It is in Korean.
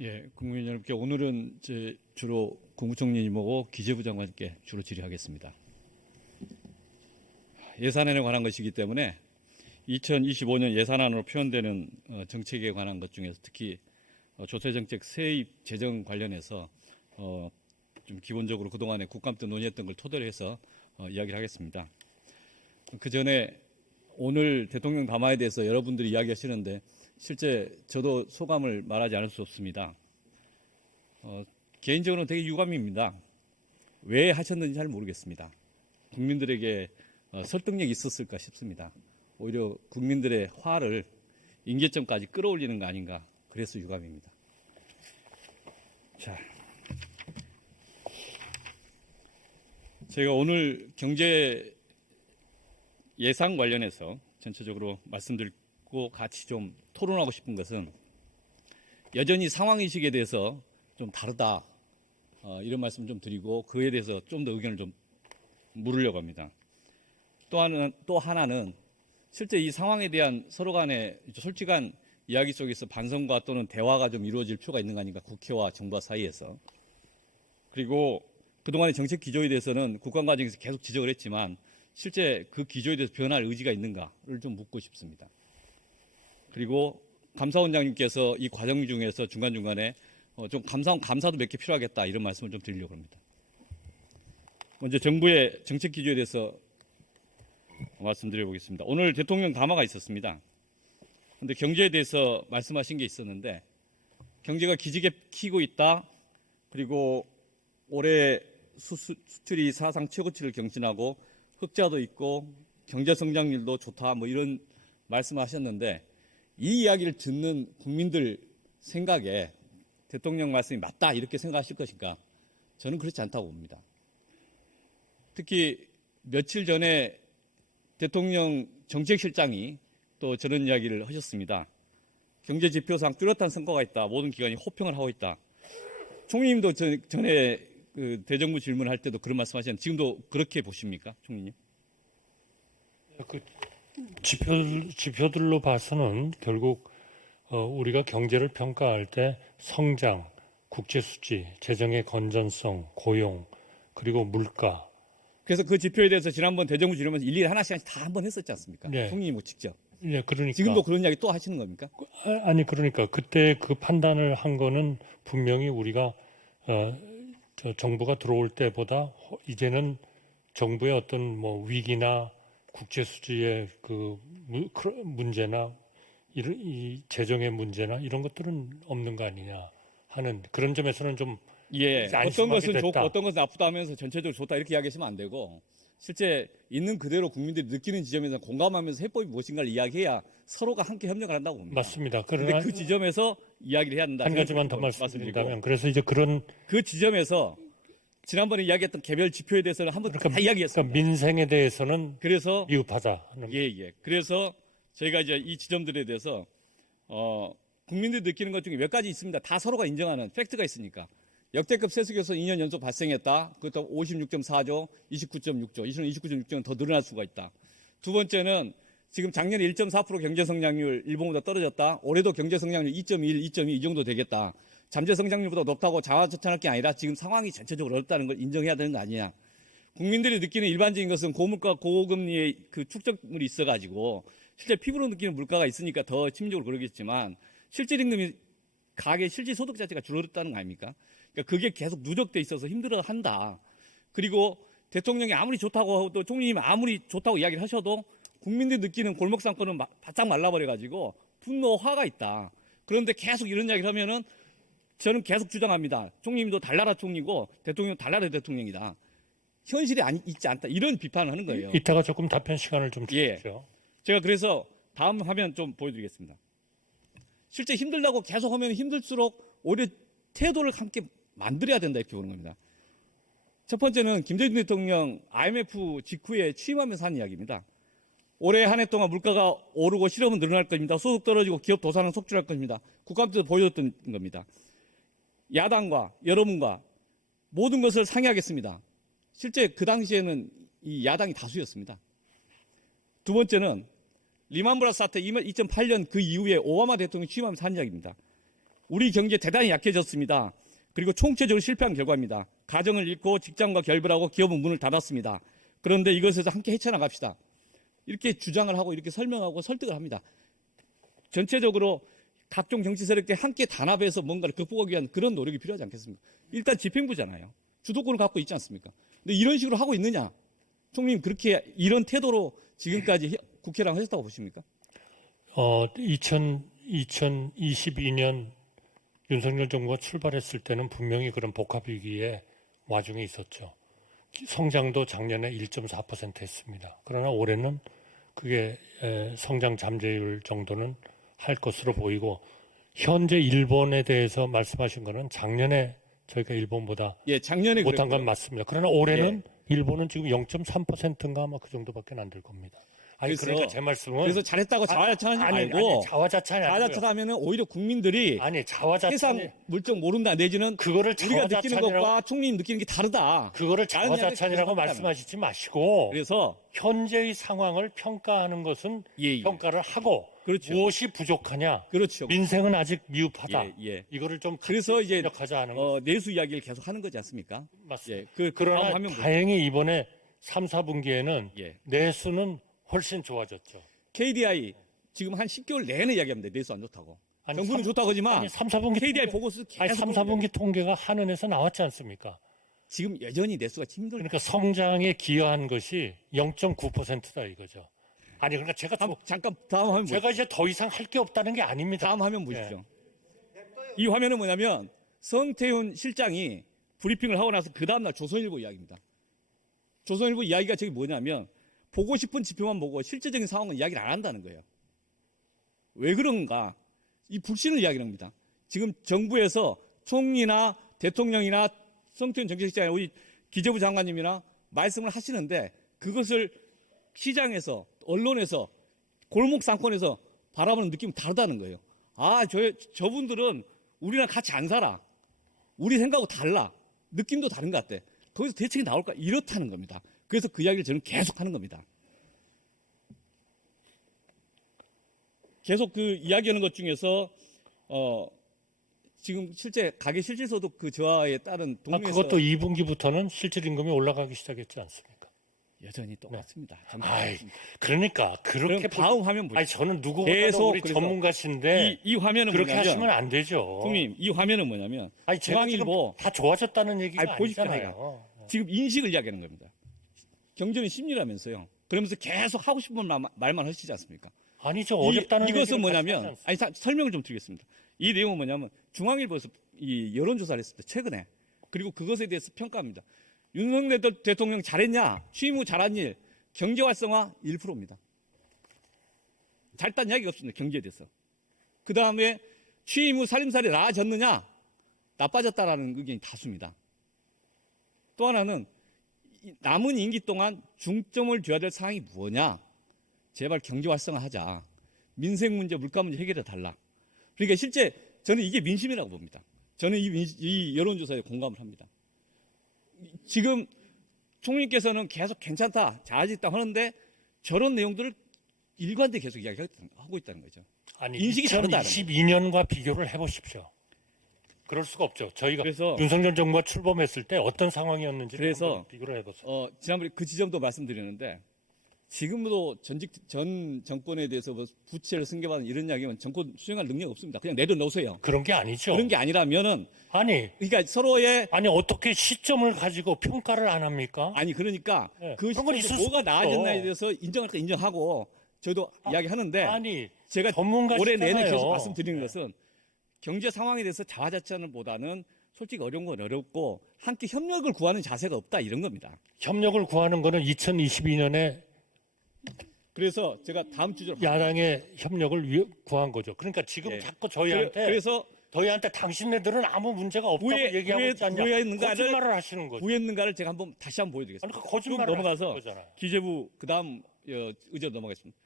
예, 국민 여러분께 오늘은 주로 국무총리님하고 기재부 장관께 주로 질의하겠습니다. 예산안에 관한 것이기 때문에 2025년 예산안으로 표현되는 정책에 관한 것 중에서 특히 조세정책 세입 재정 관련해서 좀 기본적으로 그동안에 국감 때 논의했던 걸 토대로 해서 이야기를 하겠습니다. 그 전에 오늘 대통령 담화에 대해서 여러분들이 이야기하시는데 실제 저도 소감을 말하지 않을 수 없습니다. 개인적으로는 되게 유감입니다. 왜 하셨는지 잘 모르겠습니다. 국민들에게 설득력이 있었을까 싶습니다. 오히려 국민들의 화를 임계점까지 끌어올리는 거 아닌가, 그래서 유감입니다. 자, 제가 오늘 경제 예산 관련해서 전체적으로 말씀드리고 같이 좀 토론하고 싶은 것은 여전히 상황인식에 대해서 좀 다르다, 이런 말씀 좀 드리고 그에 대해서 좀 더 의견을 좀 물으려고 합니다. 또 하나는 실제 이 상황에 대한 서로 간의 솔직한 이야기 속에서 반성과 또는 대화가 좀 이루어질 필요가 있는 거 아닌가, 국회와 정부와 사이에서. 그리고 그동안의 정책 기조에 대해서는 국감 과정에서 계속 지적을 했지만 실제 그 기조에 대해서 변할 의지가 있는가를 좀 묻고 싶습니다. 그리고 감사원장님께서 이 과정 중에서 중간중간에 좀 감사도 몇 개 필요하겠다, 이런 말씀을 좀 드리려고 합니다. 먼저 정부의 정책 기조에 대해서 말씀드려 보겠습니다. 오늘 대통령 담화가 있었습니다. 그런데 경제에 대해서 말씀하신 게 있었는데 경제가 기지개 키고 있다. 그리고 올해 수출이 사상 최고치를 경신하고 흑자도 있고 경제 성장률도 좋다, 뭐 이런 말씀하셨는데 이 이야기를 듣는 국민들 생각에 대통령 말씀이 맞다, 이렇게 생각하실 것인가? 저는 그렇지 않다고 봅니다. 특히 며칠 전에 대통령 정책실장이 또 저런 이야기를 하셨습니다. 경제 지표상 뚜렷한 성과가 있다. 모든 기관이 호평을 하고 있다. 총리님도 전에 그 대정부 질문할 때도 그런 말씀하셨는데 지금도 그렇게 보십니까, 총리님? 그 지표들로 봐서는 결국 우리가 경제를 평가할 때 성장, 국제 수지, 재정의 건전성, 고용, 그리고 물가. 그래서 그 지표에 대해서 지난번 대정부 질문에서 일일이 하나씩 다 한 번 했었지 않습니까? 네. 총리님 직접. 네, 그러니까. 지금도 그런 이야기 또 하시는 겁니까? 아니, 그러니까 그때 그 판단을 한 거는 분명히 우리가 정부가 들어올 때보다 이제는 정부의 어떤 뭐 위기나 국제 수지의 그 문제나 이 재정의 문제나 이런 것들은 없는 거 아니냐 하는 그런 점에서는 좀 예, 어떤 것은 됐다. 좋고 어떤 것은 나쁘다 하면서 전체적으로 좋다, 이렇게 이야기하시면 안 되고 실제 있는 그대로 국민들이 느끼는 지점에서 공감하면서 해법이 무엇인가를 이야기해야 서로가 함께 협력을 한다고 봅니다. 맞습니다. 그런데 그 지점에서 이야기를 해야 한다. 한 가지만 더 말씀드린다면 그래서 이제 그런 그 지점에서 지난번에 이야기했던 개별 지표에 대해서는 한번 다 이야기했습니다. 그러니까 민생에 대해서는 그래서 미흡하다. 예. 그래서 저희가 이제 이 지점들에 대해서 국민들이 느끼는 것 중에 몇 가지 있습니다. 다 서로가 인정하는 팩트가 있으니까. 역대급 세수 개선 2년 연속 발생했다. 그것도 56.4조, 29.6조. 이제는 29.6조는 더 늘어날 수가 있다. 두 번째는 지금 작년에 1.4% 경제 성장률 일본보다 떨어졌다. 올해도 경제 성장률 2.1, 2.2 이 정도 되겠다. 잠재 성장률보다 높다고 자화자찬할 게 아니라 지금 상황이 전체적으로 어렵다는 걸 인정해야 되는 거 아니냐. 국민들이 느끼는 일반적인 것은 고물가 고금리의 그 축적물이 있어가지고 실제 피부로 느끼는 물가가 있으니까 더 심리적으로 그러겠지만 실질 임금이 가계 실질 소득 자체가 줄어들었다는 거 아닙니까? 그러니까 그게 계속 누적돼 있어서 힘들어한다. 그리고 대통령이 아무리 좋다고 하고 또 총리님이 아무리 좋다고 이야기를 하셔도 국민들이 느끼는 골목 상권은 바짝 말라버려가지고 분노, 화가 있다. 그런데 계속 이런 이야기를 하면은 저는 계속 주장합니다. 총리님도 달나라 총리고 대통령 달나라 대통령이다. 현실이 있지 않다. 이런 비판을 하는 거예요. 이따가 조금 답변 시간을 좀 주십시오. 제가 그래서 다음 화면 좀 보여드리겠습니다. 실제 힘들다고 계속 하면 힘들수록 오히려 태도를 함께 만들어야 된다, 이렇게 보는 겁니다. 첫 번째는 김대중 대통령 IMF 직후에 취임하면서 한 이야기입니다. 올해 한 해 동안 물가가 오르고 실업은 늘어날 겁니다. 소득 떨어지고 기업 도산은 속출할 겁니다. 국감 때도 보여줬던 겁니다. 야당과 여러분과 모든 것을 상의하겠습니다. 실제 그 당시에는 이 야당이 다수였습니다. 두 번째는 리만 브라더스 사태 2008년 그 이후에 오바마 대통령이 취임하면서 한 이야기입니다. 우리 경제 대단히 약해졌습니다. 그리고 총체적으로 실패한 결과입니다. 가정을 잃고 직장과 결별하고 기업은 문을 닫았습니다. 그런데 이것에서 함께 헤쳐나갑시다. 이렇게 주장을 하고 이렇게 설명하고 설득을 합니다. 전체적으로 각종 정치 세력들 함께 단합해서 뭔가를 극복하기 위한 그런 노력이 필요하지 않겠습니까? 일단 집행부잖아요. 주도권을 갖고 있지 않습니까? 근데 이런 식으로 하고 있느냐? 총리님 그렇게 이런 태도로 지금까지 국회랑 하셨다고 보십니까? 2022년 윤석열 정부가 출발했을 때는 분명히 그런 복합 위기의 와중에 있었죠. 성장도 작년에 1.4% 했습니다. 그러나 올해는 그게 성장 잠재율 정도는 할 것으로 보이고, 현재 일본에 대해서 말씀하신 거는 작년에 저희가 일본보다 예, 작년에 못한 건 그랬고요. 맞습니다. 그러나 올해는 일본은 지금 0.3%인가 아마 그 정도밖에 안 될 겁니다. 아니, 그래서- 그러니까 제 말씀은 그래서 잘했다고 자화자찬하지 말고 자화자찬이 아니고요. 자화자찬하면 오히려 국민들이 아니, 자화자찬이 세상 물정 모른다 내지는 그거를 우리가 느끼는 자화자찬이라고 것과 총리님 느끼는 게 다르다. 그거를 다른 이야기를 자화자찬이라고 계속 말씀하시지 마시고 그래서 현재의 상황을 평가하는 것은 예. 평가를 하고 그렇죠. 무엇이 부족하냐, 그렇죠. 민생은 아직 미흡하다. 예. 이거를 좀 그래서 이제 노력하자 하는 거 내수 이야기를 계속 하는 거지 않습니까? 맞습니다. 예. 그러나 다음 화면 보세요. 다행히 이번에 3, 4분기에는 예. 내수는 훨씬 좋아졌죠. KDI 지금 한 10개월 내내 이야기합니다. 내수 안 좋다고. 아니, 정부는 좋다고 하지만 아니, 3, 4분기 KDI 보고서 계속 아니, 3, 4분기 통계가 한은에서 나왔지 않습니까? 지금 여전히 내수가 힘들다. 그러니까 성장에 기여한 것이 0.9%다 이거죠. 아니, 그러니까 잠깐 다음 화면 보시죠. 제가 이제 더 이상 할 게 없다는 게 아닙니다. 다음 화면 보십시오. 이 화면은 뭐냐면 성태훈 실장이 브리핑을 하고 나서 그 다음날 조선일보 이야기입니다. 조선일보 이야기가 저기 뭐냐면 보고 싶은 지표만 보고 실제적인 상황은 이야기를 안 한다는 거예요. 왜 그런가? 이 불신을 이야기를 합니다. 지금 정부에서 총리나 대통령이나 성태훈 정책실장이나 우리 기재부 장관님이나 말씀을 하시는데 그것을 시장에서 언론에서 골목 상권에서 바라보는 느낌이 다르다는 거예요. 아, 저분들은 우리랑 같이 안 살아. 우리 생각하고 달라. 느낌도 다른 것 같아. 거기서 대책이 나올까? 이렇다는 겁니다. 그래서 그 이야기를 저는 계속 하는 겁니다. 계속 그 이야기하는 것 중에서 지금 실제 가계 실질소득 그 저하에 따른 동네에서 그것도 2분기부터는 실질 임금이 올라가기 시작했지 않습니까? 여전히 똑같습니다. 아이, 그러니까 그럼 그렇게 다음 화면 보시죠. 아니, 저는 누구보다도 계속 우리 그래서 전문가신데 이 화면은 그렇게 뭐냐면 하시면 안 되죠. 총님 이 화면은 뭐냐면 아니, 제가 지금 중앙일보 다 좋아졌다는 얘기가 아니, 보십시오, 아니잖아요. 지금 인식을 이야기하는 겁니다. 경제는 심리라면서요. 그러면서 계속 하고 싶은 말만 하시지 않습니까? 아니죠. 어렵다는 이것은 얘기를 뭐냐면 같이 하지 않습니까? 설명을 좀 드리겠습니다. 이 내용은 뭐냐면 중앙일보에서 이 여론조사를 했을 때 최근에 그리고 그것에 대해서 평가합니다. 윤석열 대통령 잘했냐? 취임 후 잘한 일 경제 활성화 1%입니다. 잘했다는 이야기가 없습니다. 경제에 대해서. 그 다음에 취임 후 살림살이 나아졌느냐? 나빠졌다라는 의견이 다수입니다. 또 하나는 남은 임기 동안 중점을 둬야 될 사항이 뭐냐? 제발 경제 활성화하자. 민생 문제, 물가 문제 해결해 달라. 그러니까 실제 저는 이게 민심이라고 봅니다. 저는 이 여론조사에 공감을 합니다. 지금 총리께서는 계속 괜찮다, 잘하겠다 하는데 저런 내용들을 일관되게 계속 이야기하고 있다는 거죠. 아니, 인식이 다르다는 2022년과 비교를 해보십시오. 그럴 수가 없죠. 저희가 그래서 윤석열 정부가 출범했을 때 어떤 상황이었는지 그래서 비교를 해보세요. 지난번에 그 지점도 말씀드리는데 지금도 전 정권에 대해서 뭐 부채를 승계받는 이런 이야기면 정권 수행할 능력 없습니다. 그냥 내려놓으세요. 그런 게 아니죠. 그런 게 아니라면은 그러니까 서로의 어떻게 시점을 가지고 평가를 안 합니까? 그러니까 네, 그 그런 건 시점에 있을 뭐가 수도 나아졌나에 있죠. 대해서 인정할 거 인정하고 저도 이야기하는데 제가 전문가시잖아요. 올해 내내 계속 말씀드리는 것은 경제 상황에 대해서 자화자찬을 보다는 솔직히 어려운 건 어렵고 함께 협력을 구하는 자세가 없다 이런 겁니다. 협력을 구하는 거는 2022년에 그래서 제가 다음 주제로 야당의 협력을 구한 거죠. 그러니까 지금 예. 자꾸 저희한테 그래서 당신네들은 아무 문제가 없다고 부에 얘기하고 있지 않냐. 부였는가를 거짓말을 하시는 거죠. 부였는가를 제가 한번 다시 한번 보여드리겠습니다. 아니, 그 거짓말을 좀 넘어가서 하시는 거잖아요. 기재부 그다음 의제로 넘어가겠습니다.